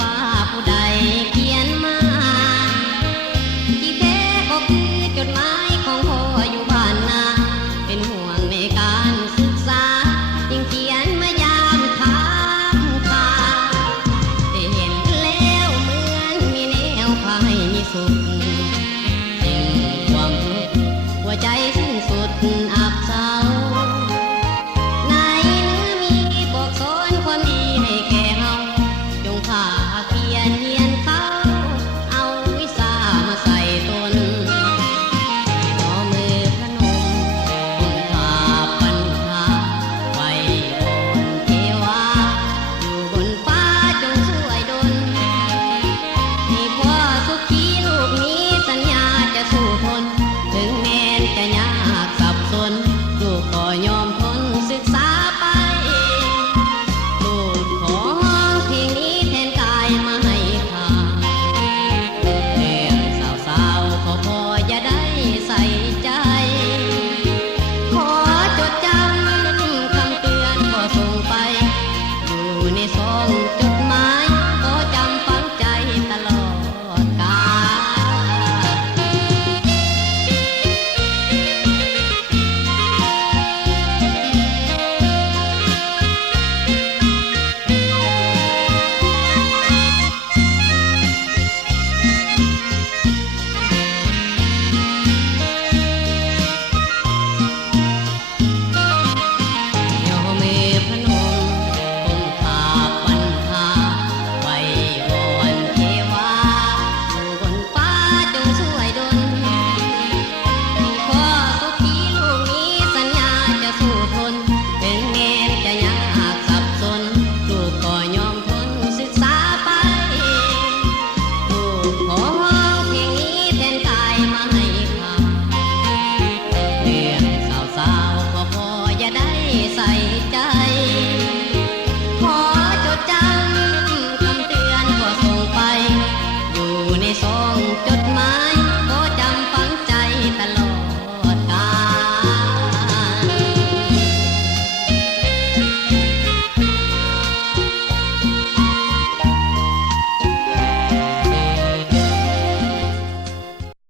ว่าผู้ใดเขียนมาที่แท้ก็คือจดหมายของพ่ออยู่บ้านนาเป็นห่วงในการศึกษายิ่งเขียนมายามถามข่าวได้เห็นแล้วเหมือนมีแนวพาให้มีสุขเป็นความทุกข์หัวใจ